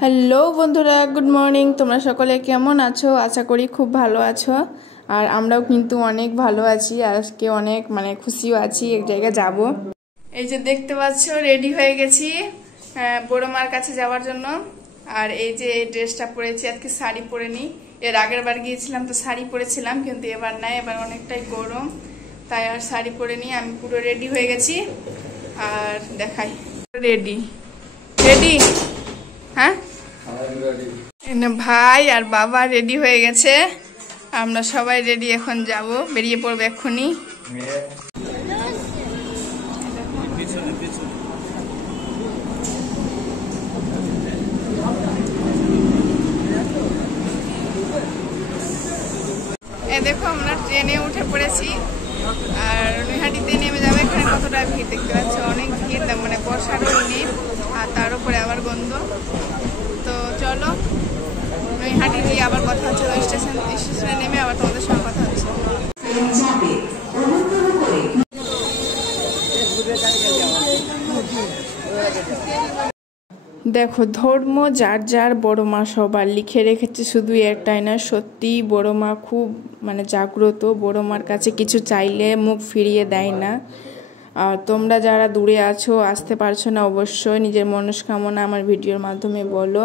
Hello বন্ধুরা, good morning. তোমরা সকলে কেমন আছো? আশা করি খুব ভালো আছো। আর আমরাও কিন্তু অনেক ভালো আছি। আর আজকে অনেক খুশিও আছি, এক জায়গায় যাব। এই যে দেখতে পাচ্ছ, রেডি হয়ে গেছি বড় মার কাছে যাওয়ার জন্য। আর এই যে এই ড্রেসটা পরেছি, আজকে শাড়ি পরে নি। এর আগের বার গিয়েছিলাম তো শাড়ি পরেছিলাম, কিন্তু এবার নাই, এবার অনেকটাই গরম, তাই আর শাড়ি পরে নি। আমি পুরো রেডি হয়ে গেছি। আর দেখাই, রেডি রেডি। হ্যাঁ, ভাই আর বাবা রেডি হয়ে গেছে, আমরা সবাই রেডি। এখন যাব, বেরিয়ে পড়বো এক্ষুনি। দেখো, আমরা ট্রেনে উঠে পড়েছি আর নৈহাটিতে নেমে যাবো। এখানে কতটা ভিড় দেখতে পাচ্ছ, অনেক ভিড়, বসারও নেই, আর তার উপরে আবার গন্ধ। তো চলো, নৈহাটি গিয়ে আবার কথা হচ্ছে। স্টেশনে নেমে আবার তোমাদের সঙ্গে কথা হচ্ছে। দেখো, ধর্ম যার যার, বড় মা সবার লিখে রেখেছে, শুধু একটাই না। সত্যি বড় মা খুব জাগ্রত। বড় মার কাছে কিছু চাইলে মুখ ফিরিয়ে দেয় না। আর তোমরা যারা দূরে আছো, আসতে পারছো না, অবশ্যই নিজের মনস্কামনা আমার ভিডিওর মাধ্যমে বলো।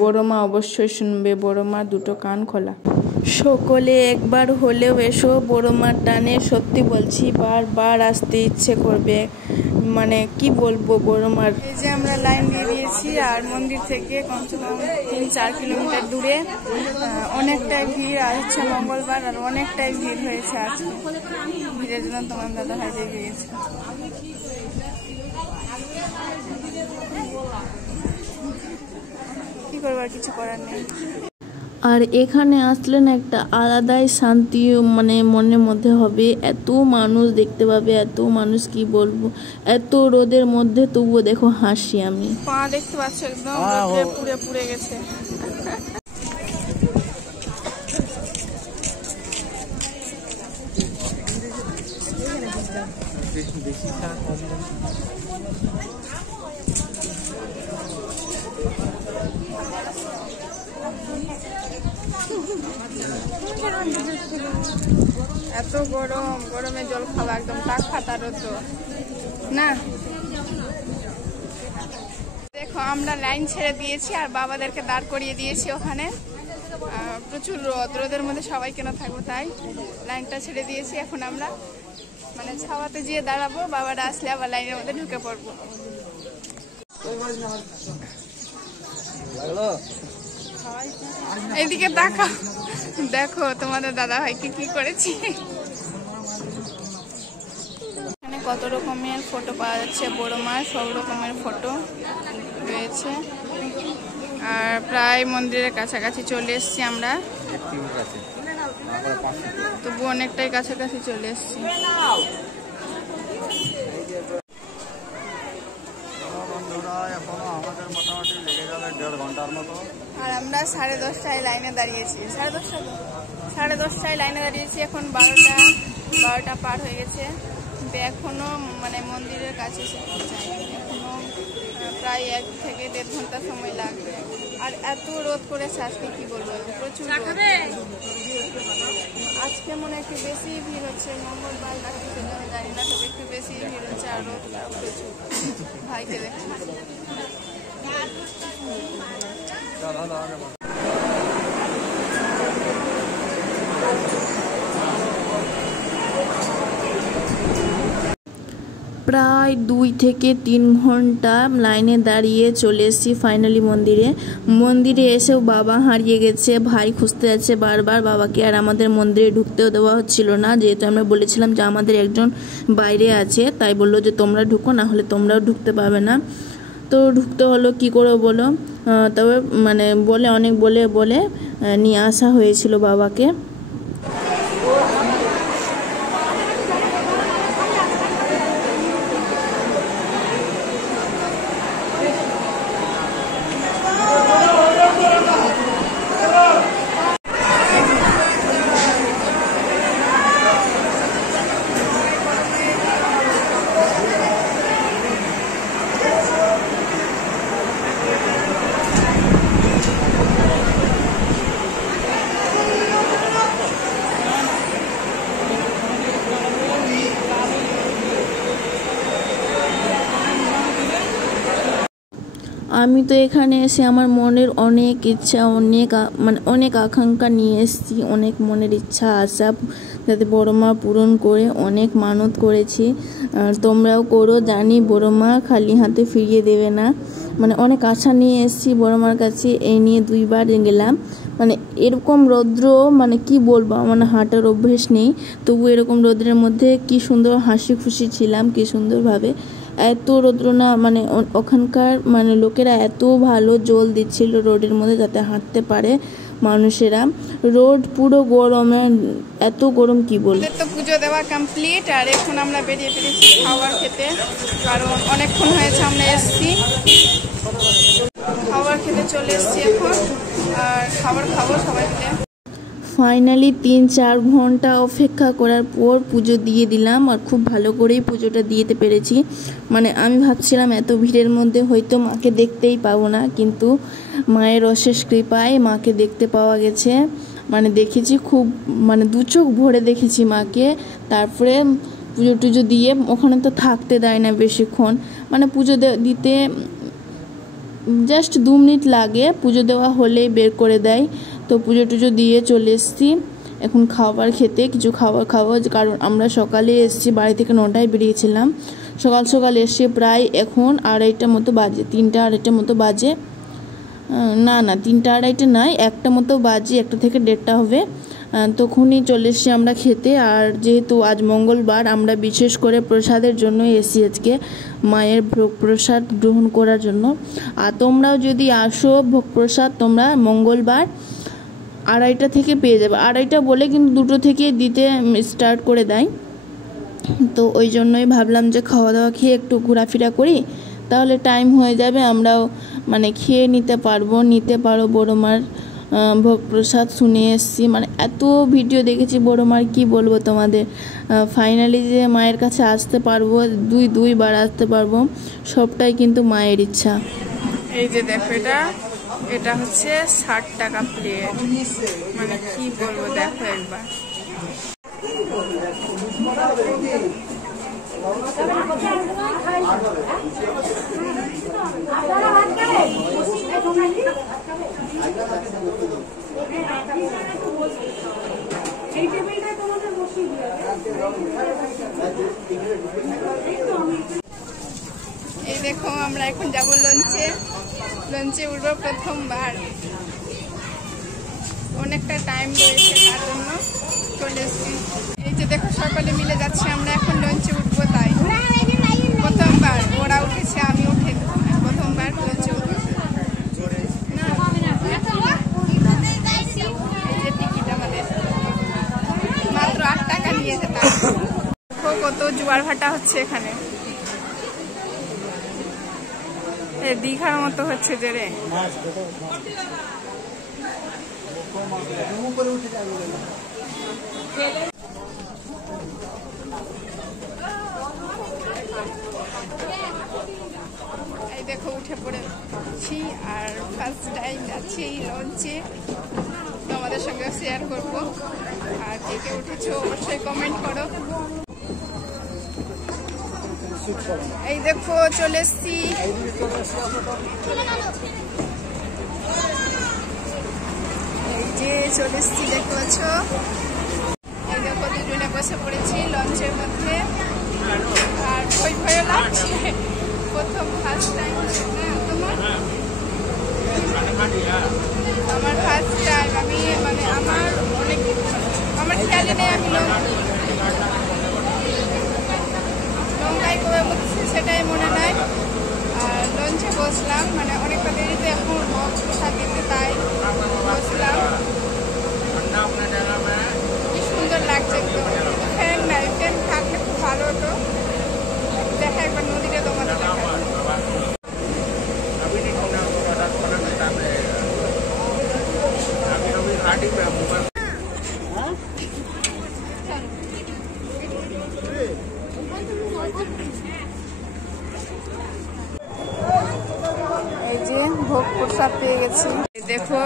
বড় মা অবশ্যই শুনবে, বড় মা দুটো কান খোলা। সকলে একবার হলেও এসো বড় মার টানে। সত্যি বলছি, বারবার আসতে ইচ্ছে করবে। কি বলবো, বড় মার। এই যে আমরা লাইন দিয়ে দিয়েছি, আর মন্দির থেকে কমসে কম 3-4 কিলোমিটার দূরে। অনেকটাই ভিড়, আর হচ্ছে মঙ্গলবার, আর অনেকটাই ভিড় হয়েছে আজকে। ভিড়ের জন্য তোমার দাদা ভাই জেগে গেছে। কি করবো, আর কিছু করার নেই। আর এখানে আসলে না একটা আলাদাই শান্তি মনের মধ্যে হবে। এত মানুষ দেখতে পাবে, এত মানুষ, কি বলবো। এত রোদের মধ্যে তবুও দেখো হাসি। আমি পা দেখতে পাচ্ছি একদম পুড়ে পুড়ে গেছে। এত গরম, গরমে জল খাওয়া একদম তাক ফাটার তো না। দেখো, আমরা লাইন ছেড়ে দিয়েছি আর বাবাদেরকে দাঁড় করিয়ে দিয়েছি ওখানে। প্রচুর রোদ, রোদের মধ্যে সবাই কেন থাকবো, তাই লাইনটা ছেড়ে দিয়েছি। এখন আমরা ছাওয়াতে গিয়ে দাঁড়াবো, বাবারা আসলে আবার লাইনের মধ্যে ঢুকে পড়বো। এইদিকে তাকাও, দেখো তোমাদের দাদা ভাইকে কি করেছি। এখানে কত রকমের ফটো পাওয়া যাচ্ছে, বড় মার সব রকমের ফটো রয়েছে। আর প্রায় মন্দিরের কাছাকাছি চলে এসেছি আমরা, তবু অনেকটাই কাছাকাছি চলে এসেছি। আর আমরা 10:30টায় লাইনে দাঁড়িয়েছি। 10:30টায় লাইনে দাঁড়িয়েছি। এখন 12টা পার হয়ে গেছে, কিন্তু এখনো মন্দিরের কাছে এসে পৌঁছায়নি। এখনো প্রায় 1 থেকে 1.5 ঘন্টা সময় লাগবে। আর এত রোদ করেছে আজকে, কি বলবো, প্রচুর। আজকে মনে একটু বেশি ভিড় হচ্ছে, মঙ্গলবার নাকি সেটা আমি জানি না, তবে একটু বেশি ভিড় হচ্ছে। আর রোদ প্রচুর। ভাইকে দেখো, প্রায় 2 থেকে 3 ঘন্টা লাইনে দাঁড়িয়ে চলে এসেছি ফাইনালি মন্দিরে এসেও বাবা হারিয়ে গেছে। ভাই খুঁজতে যাচ্ছে বারবার বাবাকে। আর আমাদের মন্দিরে ঢুকতেও দেওয়া হচ্ছিল না, যেহেতু আমরা বলেছিলাম যে আমাদের একজন বাইরে আছে, তাই বললো যে তোমরা ঢুকো, না হলে তোমরাও ঢুকতে পারবে না। তো ঢুকতে হলো, কি করে বলো। তবে অনেক বলে নিয়ে আসা হয়েছিল বাবাকে। আমি তো এখানে এসে আমার মনের অনেক ইচ্ছা, অনেক আকাঙ্ক্ষা নিয়ে এসেছি, অনেক মনের ইচ্ছা আশা যাতে বড় মা পূরণ করে অনেক মানত করেছি। তোমরাও করো, জানি বড় মা খালি হাতে ফিরিয়ে দেবে না। অনেক আশা নিয়ে এসেছি বড় মার কাছে, এই নিয়ে 2বার গেলাম। এরকম রৌদ্র কি বলবো, আমার হাঁটার অভ্যেস নেই, তবু এরকম রৌদ্রের মধ্যে কি সুন্দর হাসি খুশি ছিলাম, কি সুন্দরভাবে। এত রৌদ্র না, ওখানকার লোকেরা এত ভালো জল দিচ্ছিল রোডের মধ্যে যাতে হাঁটতে পারে মানুষেরা। রোড পুরো গরমে, এত গরম কি বলবো। তো পুজো দেওয়া কমপ্লিট, আর এখন আমরা বেরিয়ে পড়েছি খাবার খেতে, কারণ অনেকক্ষণ হয়েছে আমরা এসেছি। খাবার খেতে চলে এসেছি এখন, আর খাবার খাবো সবাই মিলে। ফাইনালি 3-4 ঘন্টা অপেক্ষা করার পর পুজো দিয়ে দিলাম, আর খুব ভালো করেই পুজোটা দিতে পেরেছি। আমি ভাবছিলাম এত ভিড়ের মধ্যে হয়তো মাকে দেখতেই পাবো না, কিন্তু মায়ের অশেষ কৃপায় মাকে দেখতে পাওয়া গেছে। দেখেছি খুব, 2 চোখ ভরে দেখেছি মাকে। তারপরে পুজো টুজো দিয়ে, ওখানে তো থাকতে দেয় না বেশিক্ষণ, পুজো দিতে জাস্ট 2 মিনিট লাগে, পুজো দেওয়া হলেই বের করে দেয়। তো পুজো টুজো দিয়ে চলে এসেছি এখন খাবার খেতে, কিছু খাবার খাবো, কারণ আমরা সকালে এসেছি, বাড়ি থেকে 9টায় বেরিয়েছিলাম। সকাল এসে প্রায় এখন 2:30 মতো বাজে, 3টা-2:30 মতো বাজে, না 3টা-2:30 নয়, 1টা মতো বাজে, 1টা থেকে 1:30 হবে। তখনই চলে এসেছি আমরা খেতে। আর যেহেতু আজ মঙ্গলবার, আমরা বিশেষ করে প্রসাদের জন্য এসেছি আজকে, মায়ের ভোগ প্রসাদ গ্রহণ করার জন্য। আর তোমরাও যদি আসো, ভোগ প্রসাদ তোমরা মঙ্গলবার 2:30 থেকে পেয়ে যাবে। 2:30 বলে কিন্তু 2টো থেকে দিতে স্টার্ট করে দেয়। তো ওই জন্যই ভাবলাম যে খাওয়া দাওয়া খেয়ে একটু ঘোরাফেরা করি, তাহলে টাইম হয়ে যাবে, আমরাও খেয়ে নিতে পারো বড় মার ভোগ প্রসাদ। শুনে এসেছি, এত ভিডিও দেখেছি বড় মার, কি বলবো তোমাদের। ফাইনালি যে মায়ের কাছে আসতে পারবো, 2বার আসতে পারবো, সবটাই কিন্তু মায়ের ইচ্ছা। এই যে দেখো, এটা হচ্ছে 60 টাকা প্লেট, কি বলবো, দেখো একবার। এই দেখো, আমরা এখন যাবো লঞ্চে উঠবো প্রথমবার, অনেকটা টাইম রয়েছে, তার জন্য চলে এসেছি। এই যে দেখো, সকলে মিলে যাচ্ছি আমরা এখন লঞ্চে উঠবো, তাই প্রথমবার ওরা উঠেছে, আমি উঠে প্রথমবার লঞ্চে উঠবো। টিকিট আমাদের মাত্র 8 টাকা নিয়েছে, তার কত জোয়ার ভাটা হচ্ছে এখানে, দীঘার মতো হচ্ছে যে রে। এই দেখো, উঠে পড়েছি, আর ফার্স্ট টাইম যাচ্ছি এই লঞ্চে, তোমাদের সঙ্গে শেয়ার করবো। আর কে কে উঠেছো অবশ্যই কমেন্ট করো। এই দেখো, চলে এসছি, এই যে চলে এসছি, দেখতে পাচ্ছ। এই দেখো, 2জনে বসে পড়েছি লঞ্চের মধ্যে, আর ভয় লাগছে, প্রথম ফার্স্ট টাইম। আমার ফার্স্ট টাইম, আমি আমার খেয়ালে নেই আমি লঙ্কায় কবে বসছি সেটাই মনে নাই। আর লঞ্চে বসলাম, অনেকটা দেরিতে এখন প্রসাদ দিতে, তাই বসলাম। কি সুন্দর লাগছে, ফ্যান নাই, ফ্যান থাকলে খুব ভালো হতো। দেখা একবার নদীটা তোমাদের দেখা। এই যে ভোগ প্রসাদ পেয়ে গেছি, দেখো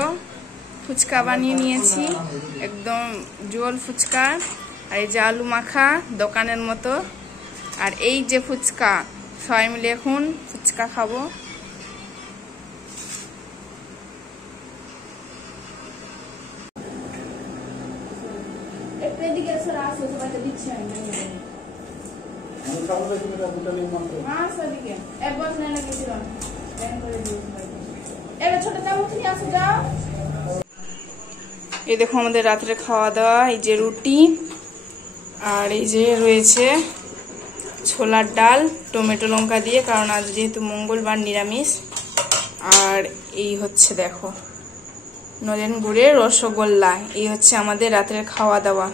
ফুচকা বানিয়ে নিয়েছি, একদম জল ফুচকা। আর এই যে আলু মাখা দোকানের মতো, আর এই যে ফুচকা, সবাই মিলে এখন ফুচকা খাবো। এই দেখো আমাদের রাত্রে খাওয়া দাওয়া, এই যে রুটি আর এই যে রয়েছে ছোলার ডাল টমেটো লঙ্কা দিয়ে, কারণ আজ যেহেতু মঙ্গলবার নিরামিষ। আর এই হচ্ছে দেখো নলেন গুড়ের রসগোল্লা। এই হচ্ছে আমাদের রাতের খাওয়া দাওয়া।